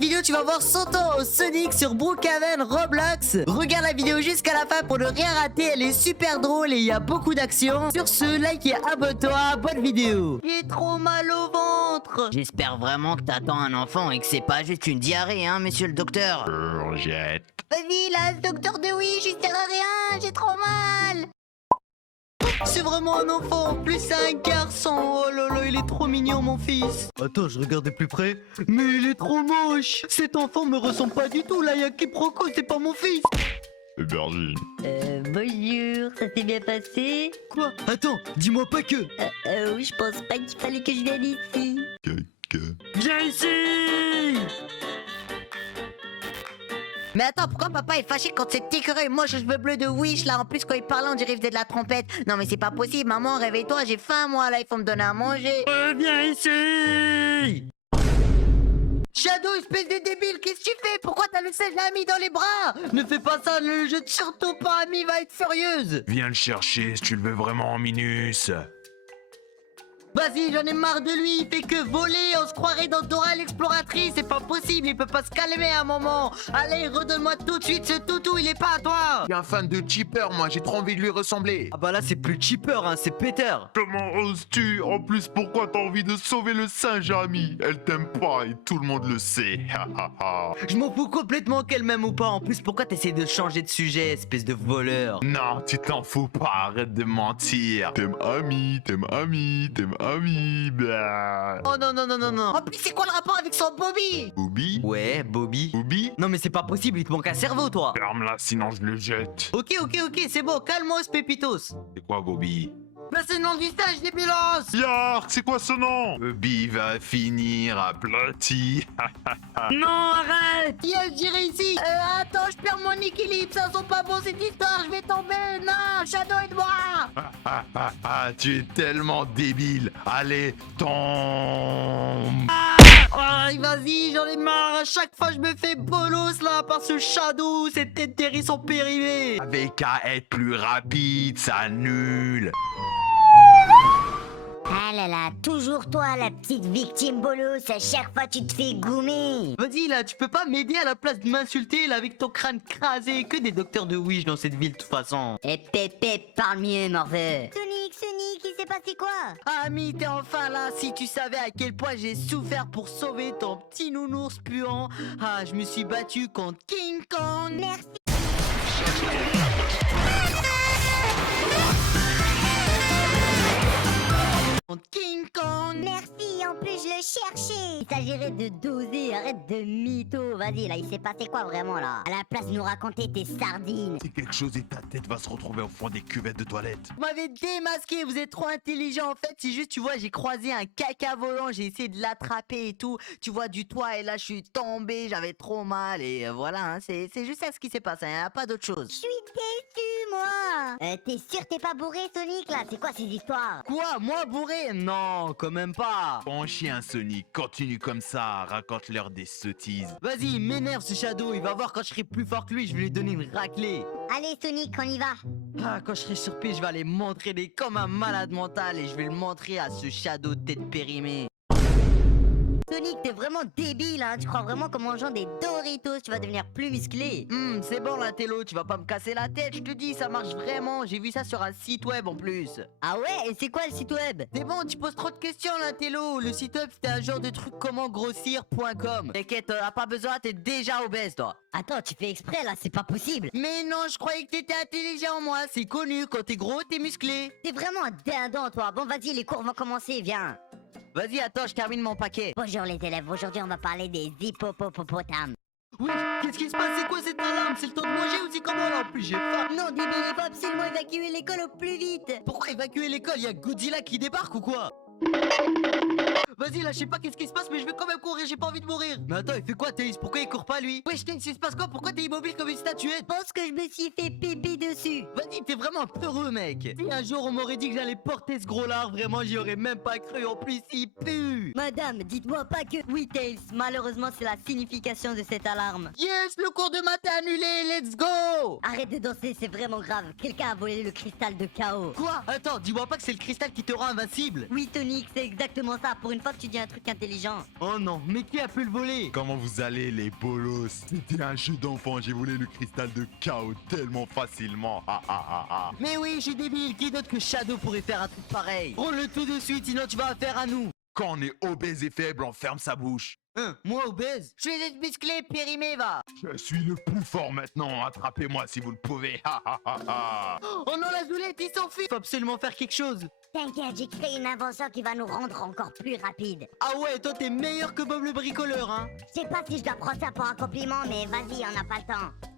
Vidéo, tu vas voir 100 ans au Sonic sur Brookhaven Roblox. Regarde la vidéo jusqu'à la fin pour ne rien rater, elle est super drôle et il y a beaucoup d'action. Sur ce, like et abonne-toi, bonne vidéo. J'ai trop mal au ventre. J'espère vraiment que t'attends un enfant et que c'est pas juste une diarrhée, hein, monsieur le docteur. Jette. Vas-y, là, docteur de oui, je sers à rien, j'ai trop mal. C'est vraiment un enfant, en plus c'est un garçon. Oh là là, il est trop mignon mon fils. Attends, je regarde de plus près. Mais il est trop moche. Cet enfant me ressemble pas du tout, là, il y a quiproquo, c'est pas mon fils. Virgin. Bonjour, ça s'est bien passé? Quoi? Attends, dis-moi pas que. Oui, je pense pas qu'il fallait que je vienne ici. Viens ici. Mais attends, pourquoi papa est fâché quand c'est écœuré? Moi, je cheveux bleus de Wish, là, en plus, quand il parlait, on dirait qu'il faisait de la trompette. Non, mais c'est pas possible, maman, réveille-toi, j'ai faim, moi, là, il faut me donner à manger. Viens ici. Shadow, espèce de débile, qu'est-ce que tu fais? Pourquoi t'as le sèche ami dans les bras? Ne fais pas ça, ne le jette surtout pas, Ami va être furieuse. Viens le chercher si tu le veux vraiment en minus. Vas-y, j'en ai marre de lui, il fait que voler, on se croirait dans Dora l'exploratrice, c'est pas possible, il peut pas se calmer à un moment. Allez, redonne-moi tout de suite ce toutou, il est pas à toi. Je suis un fan de Chipper, moi, j'ai trop envie de lui ressembler. Ah bah là, c'est plus cheaper, hein, c'est Peter. Comment oses-tu? En plus, pourquoi t'as envie de sauver le singe, ami? Elle t'aime pas et tout le monde le sait. Je m'en fous complètement qu'elle m'aime ou pas, en plus, pourquoi t'essayes de changer de sujet, espèce de voleur? Non, tu t'en fous pas, arrête de mentir. T'aimes ami, t'aimes ami, t'aimes ami. Blah. Oh non, non, non, non, non. En plus, c'est quoi le rapport avec son Bobby? Bobby? Ouais, Bobby. Bobby? Non mais c'est pas possible, il te manque un cerveau, toi. Ferme-la, sinon je le jette. Ok, c'est bon, calme-moi, Pépitos. C'est quoi, Bobby? Bah c'est le nom du stage, débilos. Yark, c'est quoi ce nom? Bobby va finir aplati. Non, arrête. Qui est-ce, je dirais ici? Attends, je perds mon équilibre, ça sent pas bon cette histoire, je vais tomber. Non, Shadow, aide-moi. Tu es tellement débile. Allez, tombe. Ah, vas-y, j'en ai marre, à chaque fois je me fais bolos là par ce Shadow, ces têtes terries sont périmées. Avec qu'à être plus rapide, ça nul. Ah là là, toujours toi, la petite victime bolos, à chaque fois tu te fais goumer. Vas-y là, tu peux pas m'aider à la place de m'insulter là avec ton crâne crasé, que des docteurs de Wish dans cette ville de toute façon. Eh Pépé, parle mieux, morveux. Sonic, il s'est passé quoi? Ah, Ami, t'es enfin là, si tu savais à quel point j'ai souffert pour sauver ton petit nounours puant. Ah, je me suis battu contre King Kong. Merci. Contre King Kong. Merci, en plus je le cherchais. Il s'agirait de doser, arrête de mytho. Vas-y, là, il s'est passé quoi vraiment là? À la place de nous raconter tes sardines. Si quelque chose et ta tête va se retrouver au fond des cuvettes de toilette. Vous m'avez démasqué, vous êtes trop intelligent en fait. C'est juste, tu vois, j'ai croisé un caca volant, j'ai essayé de l'attraper et tout. Tu vois, du toit et là, je suis tombé, j'avais trop mal et voilà, hein, c'est juste ça ce qui s'est passé, hein, pas d'autre chose. Je suis déçu, moi. T'es sûr t'es pas bourré, Sonic, là? C'est quoi ces histoires? Quoi, moi bourré? Non, quand même pas. Bon chien, Sonic, continue comme ça, raconte-leur des sottises. Vas-y, il m'énerve ce Shadow, il va voir quand je serai plus fort que lui, je vais lui donner une raclée. Allez, Sonic, on y va. Ah, quand je serai sur pied, je vais aller m'entraîner comme un malade mental et je vais le montrer à ce Shadow de tête périmée. Sonic, t'es vraiment débile, hein. Tu crois vraiment qu'en mangeant des Doritos, tu vas devenir plus musclé? C'est bon la télo, tu vas pas me casser la tête, je te dis, ça marche vraiment. J'ai vu ça sur un site web en plus. Ah ouais? Et c'est quoi le site web? C'est bon, tu poses trop de questions la télo. Le site web c'était un genre de truc comment grossir.com. T'inquiète, t'as pas besoin, t'es déjà obèse toi. Attends, tu fais exprès là, c'est pas possible. Mais non, je croyais que t'étais intelligent moi, c'est connu, quand t'es gros, t'es musclé. T'es vraiment un dindon, toi. Bon, vas-y, les cours vont commencer, viens. Vas-y, attends, je termine mon paquet. Bonjour les élèves, aujourd'hui on va parler des hippopotames. Oui, qu'est-ce qui se passe? C'est quoi cette alarme? C'est le temps de manger ou c'est comment là? En plus j'ai faim. Non, débile, il faut absolument évacuer l'école au plus vite. Pourquoi évacuer l'école? Y'a Godzilla qui débarque ou quoi? Vas-y là, je sais pas qu'est-ce qui se passe mais je vais quand même courir, j'ai pas envie de mourir. Mais attends, il fait quoi Tails? Pourquoi il court pas lui? Wesh Tails, il se passe quoi? Pourquoi t'es immobile comme une statuette? Je pense que je me suis fait pipi dessus. Vas-y, t'es vraiment peureux mec. Si un jour on m'aurait dit que j'allais porter ce gros lard, vraiment j'y aurais même pas cru, en plus il pue. Madame, dites-moi pas que... Oui Tails, malheureusement c'est la signification de cette alarme. Yes, le cours de maths est annulé, let's go. Arrête de danser, c'est vraiment grave. Quelqu'un a volé le cristal de chaos. Quoi? Attends, dis-moi pas que c'est le cristal qui te rend invincible. Oui Tonic, c'est exactement ça. Pour une fois fois que tu dis un truc intelligent. Oh non, mais qui a pu le voler? Comment vous allez les bolos? C'était un jeu d'enfant, j'ai volé le cristal de chaos tellement facilement. Ah ah ah ah. Mais oui, je suis débile, qui d'autre que Shadow pourrait faire un truc pareil? Prends-le tout de suite, sinon tu vas affaire à nous. Quand on est obèse et faible, on ferme sa bouche. Hein, moi obèse? Je suis juste musclé, périmé, va. Je suis le plus fort maintenant, attrapez-moi si vous le pouvez. Ha ha ha ha. Oh non, la zoulette, il s'enfuit. Faut absolument faire quelque chose. T'inquiète, j'ai créé une invention qui va nous rendre encore plus rapides. Ah ouais, toi t'es meilleur que Bob le bricoleur, hein. Je sais pas si je dois prendre ça pour un compliment, mais vas-y, on n'a pas le temps.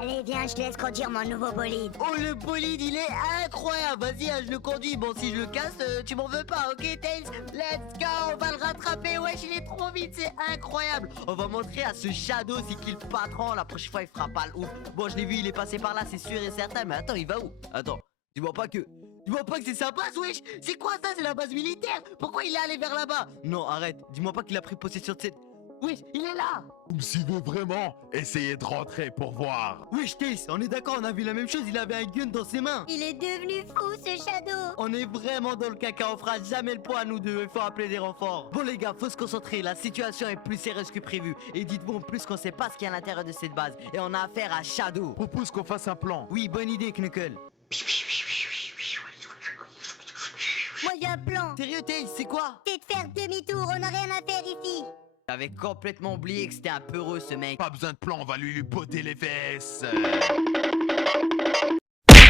Allez, viens, je te laisse conduire mon nouveau bolide. Oh, le bolide, il est incroyable. Vas-y, hein, je le conduis. Bon, si je le casse, tu m'en veux pas, ok, Tails? Let's go, on va le rattraper. Wesh, il est trop vite, c'est incroyable. On va montrer à ce Shadow, c'est qui le patron. La prochaine fois, il fera pas le ouf. Bon, je l'ai vu, il est passé par là, c'est sûr et certain. Mais attends, il va où? Attends, dis-moi pas que... Dis-moi pas que c'est sa base, wesh. C'est quoi ça? C'est la base militaire. Pourquoi il est allé vers là-bas? Non, arrête. Dis-moi pas qu'il a pris possession de cette... Wesh, il est là. Vous me suivez vraiment? Essayez de rentrer pour voir. Wesh, Tails, on est d'accord, on a vu la même chose. Il avait un gun dans ses mains. Il est devenu fou, ce Shadow. On est vraiment dans le caca, on fera jamais le poids à nous deux, il faut appeler des renforts. Bon les gars, faut se concentrer, la situation est plus sérieuse que prévu. Et dites-vous en plus qu'on sait pas ce qu'il y a à l'intérieur de cette base. Et on a affaire à Shadow. Propose qu'on fasse un plan. Oui, bonne idée, Knuckle. Moi, j'ai un plan. Sérieux, Tails, c'est quoi? C'est de faire demi-tour, on n'a rien à faire ici. J'avais complètement oublié que c'était un peureux ce mec. Pas besoin de plan, on va lui botter les fesses.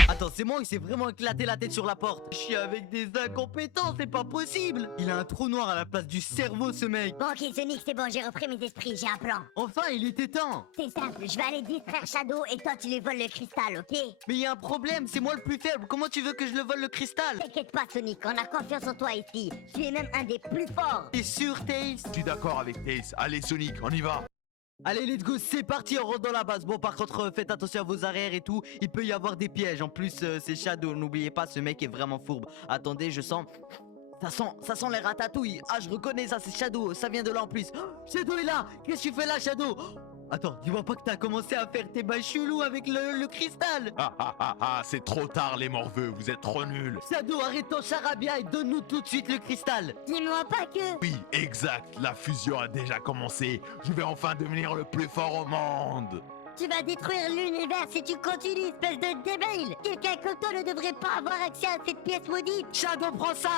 Attends, c'est moi, il s'est vraiment éclaté la tête sur la porte. Je suis avec des incompétents, c'est pas possible. Il a un trou noir à la place du cerveau, ce mec. Bon, ok, Sonic, c'est bon, j'ai repris mes esprits, j'ai un plan. Enfin, il était temps. C'est simple, je vais aller distraire Shadow et toi, tu lui voles le cristal, ok? Mais il y a un problème, c'est moi le plus faible. Comment tu veux que je le vole le cristal? T'inquiète pas, Sonic, on a confiance en toi ici. Tu es même un des plus forts. T'es sûr, Tails? Je suis d'accord avec Tails. Allez Sonic, on y va. Allez, let's go, c'est parti, on rentre dans la base. Bon, par contre, faites attention à vos arrières et tout. Il peut y avoir des pièges. En plus, c'est Shadow, n'oubliez pas, ce mec est vraiment fourbe. Attendez, je sens... Ça sent les ratatouilles. Ah, je reconnais ça, c'est Shadow. Ça vient de là en plus. Oh, Shadow est là. Qu'est-ce que tu fais là, Shadow? Oh, attends, dis-moi pas que t'as commencé à faire tes bails chelous avec le cristal. Ah ah ah ah, c'est trop tard les morveux, vous êtes trop nuls. Shadow, arrête ton charabia et donne-nous tout de suite le cristal. Dis-moi pas que... Oui, exact, la fusion a déjà commencé. Je vais enfin devenir le plus fort au monde. Tu vas détruire l'univers si tu continues, espèce de débile. Quelqu'un comme toi ne devrait pas avoir accès à cette pièce maudite. Shadow, prends ça.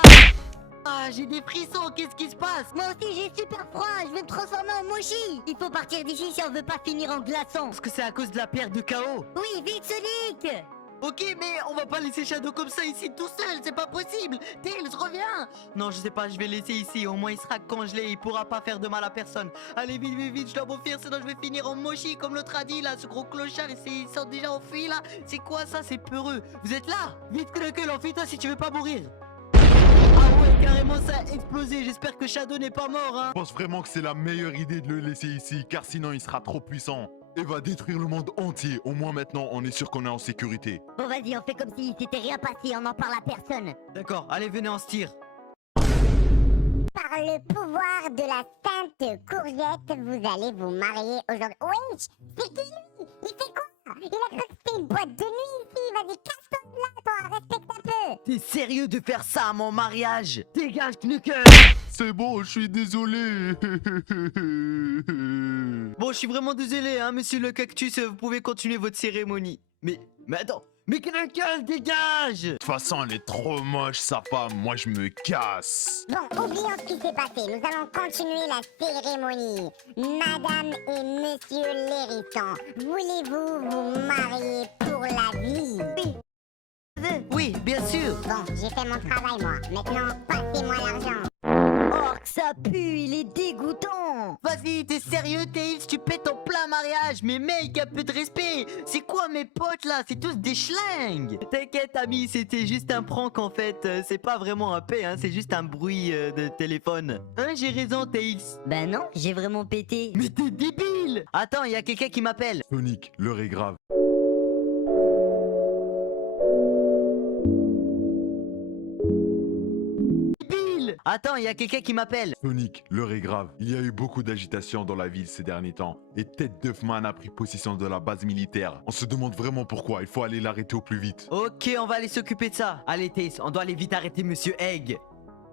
Ah, j'ai des frissons, qu'est-ce qui se passe? Moi aussi j'ai super froid, je vais me transformer en mochi. Il faut partir d'ici si on veut pas finir en glaçon. Est-ce que c'est à cause de la pierre de chaos? Oui, vite Sonic. Ok, mais on va pas laisser Shadow comme ça ici tout seul, c'est pas possible. Tails, reviens. Non, je sais pas, je vais le laisser ici. Au moins, il sera congelé, il pourra pas faire de mal à personne. Allez, vite, vite, vite, je dois m'enfuir, sinon je vais finir en mochi comme l'autre a dit là. Ce gros clochard, ils sont déjà enfuis là. C'est quoi ça? C'est peureux. Vous êtes là? Vite, Knuckle, enfuis-toi si tu veux pas mourir. Ah ouais, carrément, ça a explosé. J'espère que Shadow n'est pas mort, hein. Je pense vraiment que c'est la meilleure idée de le laisser ici, car sinon il sera trop puissant. Et va détruire le monde entier. Au moins maintenant, on est sûr qu'on est en sécurité. Bon vas-y, on fait comme si c'était rien passé, on n'en parle à personne. D'accord, allez, venez, on se tire. Par le pouvoir de la sainte courgette, vous allez vous marier aujourd'hui. Wesh, c'est qui lui? Il fait quoi? Il a cru que c'était une boîte de nuit ici. Vas-y, casse-toi de là, toi, respecte un peu. T'es sérieux de faire ça à mon mariage? Dégage, Knuckle. C'est bon, je suis désolé. Bon, je suis vraiment désolé, hein, monsieur le cactus, vous pouvez continuer votre cérémonie. Mais attends, mais Knuckle, dégage! De toute façon, elle est trop moche, sa femme. Moi, je me casse. Bon, oublions ce qui s'est passé. Nous allons continuer la cérémonie. Madame et monsieur l'hérisson, voulez-vous vous marier pour la vie? Oui, bien sûr! Bon, j'ai fait mon travail, moi. Maintenant, passez-moi l'argent. Oh, que ça pue, il est dégoûtant. Vas-y, t'es sérieux, Tails? Tu pètes ton plein mariage? Mais mec, un peu de respect! C'est quoi mes potes là? C'est tous des schlingues! T'inquiète, ami, c'était juste un prank en fait. C'est pas vraiment un paix, hein, c'est juste un bruit de téléphone. Hein, j'ai raison, Tails? Ben non, j'ai vraiment pété. Mais t'es débile! Attends, il y a quelqu'un qui m'appelle. Sonic, l'heure est grave. Attends, il y a quelqu'un qui m'appelle. Sonic, l'heure est grave. Il y a eu beaucoup d'agitation dans la ville ces derniers temps. Et Tête d'Œufman a pris possession de la base militaire. On se demande vraiment pourquoi. Il faut aller l'arrêter au plus vite. Ok, on va aller s'occuper de ça. Allez, Tails, on doit aller vite arrêter Monsieur Egg.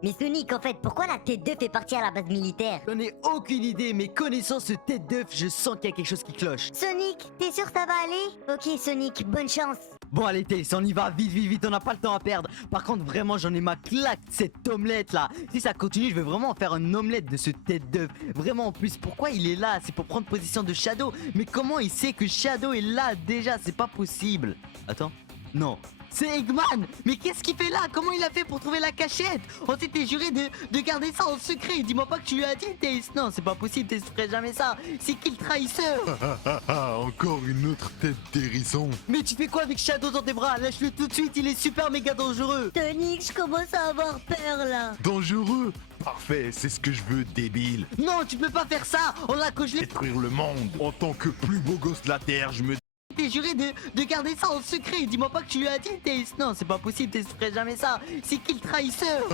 Mais Sonic, en fait, pourquoi la tête d'œuf est partie à la base militaire? J'en ai aucune idée, mais connaissant ce tête d'œuf, je sens qu'il y a quelque chose qui cloche. Sonic, t'es sûr que ça va aller? Ok Sonic, bonne chance. Bon allez Tails, on y va, vite, vite, vite, on n'a pas le temps à perdre. Par contre, vraiment, j'en ai ma claque de cette omelette là. Si ça continue, je vais vraiment en faire une omelette de ce tête d'œuf. Vraiment, en plus, pourquoi il est là? C'est pour prendre position de Shadow. Mais comment il sait que Shadow est là déjà? C'est pas possible. Attends, non. C'est Eggman. Mais qu'est-ce qu'il fait là? Comment il a fait pour trouver la cachette? On s'était juré de garder ça en secret. Dis-moi pas que tu lui as dit, Tails. Non, c'est pas possible, Tails ferait jamais ça. C'est qui le trahisseur? Encore une autre tête d'hérisson. Mais tu fais quoi avec Shadow dans tes bras? Lâche-le tout de suite, il est super méga dangereux. Sonic, je commence à avoir peur là. Dangereux. Parfait, c'est ce que je veux, débile. Non, tu peux pas faire ça. On l'a congelé. Détruire le monde. En tant que plus beau gosse de la Terre, je me... T'es juré de garder ça en secret. Dis-moi pas que tu lui as dit, Tails. Non, c'est pas possible, Tails ferait jamais ça. C'est qui le trahisseur?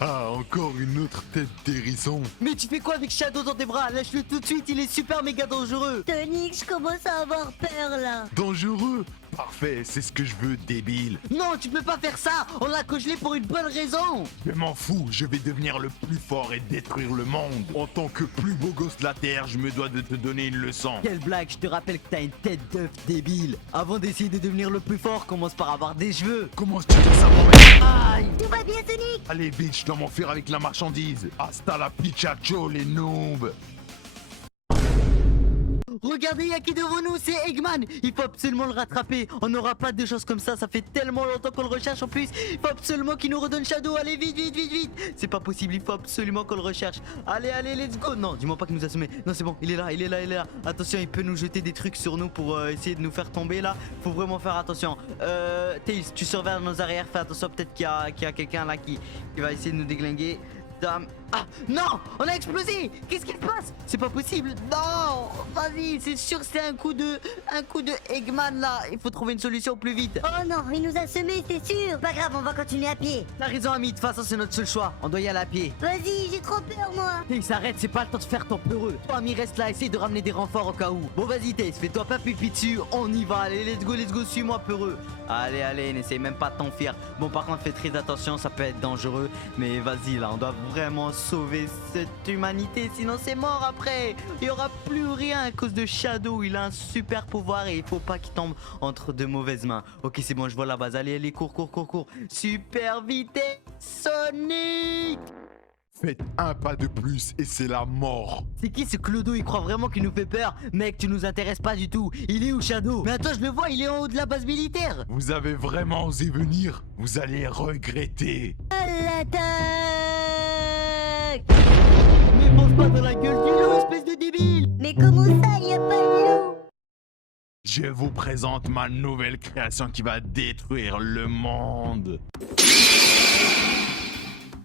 Encore une autre tête d'hérisson. Mais tu fais quoi avec Shadow dans tes bras? Lâche-le tout de suite, il est super méga dangereux. Sonic, je commence à avoir peur là. Dangereux. Parfait, c'est ce que je veux, débile. Non, tu peux pas faire ça. On l'a congelé pour une bonne raison. Je m'en fous, je vais devenir le plus fort et détruire le monde. En tant que plus beau gosse de la Terre, je me dois de te donner une leçon. Quelle blague, je te rappelle que t'as une tête d'œuf débile. Avant d'essayer de devenir le plus fort, commence par avoir des cheveux. Comment tu fais ça, mon mec? Aïe. Tout va bien Sonic? Allez, bitch, dois m'en faire avec la marchandise. Hasta la pichacho, les noobs. Regardez, il y a qui devant nous, c'est Eggman. Il faut absolument le rattraper. On n'aura pas de choses comme ça fait tellement longtemps qu'on le recherche en plus. Il faut absolument qu'il nous redonne Shadow. Allez, vite, vite, vite, vite. C'est pas possible, il faut absolument qu'on le recherche. Allez, allez, let's go. Non, dis-moi pas qu'il nous a semé. Non, c'est bon, il est là, il est là, il est là. Attention, il peut nous jeter des trucs sur nous pour essayer de nous faire tomber là. Faut vraiment faire attention. Tails, tu surveilles nos arrières. Fais attention, peut-être qu'il y a quelqu'un là qui va essayer de nous déglinguer. Ah non, on a explosé. Qu'est-ce qui se passe? C'est pas possible. Non, vas-y, c'est sûr, c'est un coup de Eggman là. Il faut trouver une solution plus vite. Oh non, il nous a semé, c'est sûr. Pas grave, on va continuer à pied. T'as raison, ami. De toute façon, c'est notre seul choix. On doit y aller à pied. Vas-y, j'ai trop peur moi. Tails, s'arrête, c'est pas le temps de faire ton peureux. Toi, ami, reste là, essaye de ramener des renforts au cas où. Bon, vas-y, Tails, fais-toi pas pipi dessus. On y va. Allez, let's go, suis-moi, peureux. Allez, allez, n'essaye même pas de t'enfuir. Bon, par contre, fais très attention, ça peut être dangereux. Mais vas-y, là, on doit vraiment sauver cette humanité, sinon c'est mort après. Il y aura plus rien à cause de Shadow. Il a un super pouvoir et il faut pas qu'il tombe entre de mauvaises mains. Ok, c'est bon, je vois la base. Allez, allez, cours. Super vitesse, Sonic. Faites un pas de plus et c'est la mort. C'est qui ce clodo? Il croit vraiment qu'il nous fait peur? Mec, tu nous intéresses pas du tout. Il est où, Shadow? Mais attends, je le vois, il est en haut de la base militaire. Vous avez vraiment osé venir? Vous allez regretter. À l'attaque. Mais pense pas dans la gueule du loup, espèce de débile. Mais comment ça, y a pas de loup? Je vous présente ma nouvelle création qui va détruire le monde.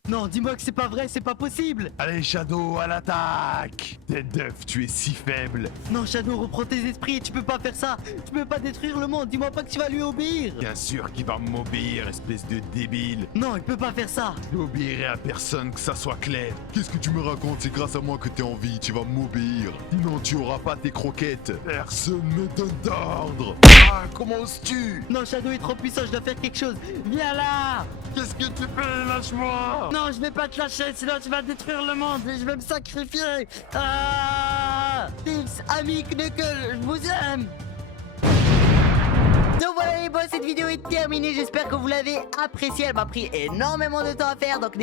Non, dis-moi que c'est pas vrai, c'est pas possible. Allez, Shadow, à l'attaque. Tête d'œuf, tu es si faible. Non, Shadow, reprends tes esprits, tu peux pas faire ça. Tu peux pas détruire le monde, dis-moi pas que tu vas lui obéir. Bien sûr qu'il va m'obéir, espèce de débile. Non, il peut pas faire ça. Je n'obéirai à personne, que ça soit clair. Qu'est-ce que tu me racontes? C'est grâce à moi que t'es en vie, tu vas m'obéir. Sinon, tu auras pas tes croquettes. Personne me donne d'ordre. Ah, comment oses-tu? Non, Shadow est trop puissant, je dois faire quelque chose. Viens là. Qu'est-ce que tu fais? Lâche-moi. Non, je vais pas te lâcher, sinon tu vas détruire le monde et je vais me sacrifier. Ah, Tails, ami Knuckles, je vous aime. Donc voilà les boss, cette vidéo est terminée, j'espère que vous l'avez appréciée, elle m'a pris énormément de temps à faire, donc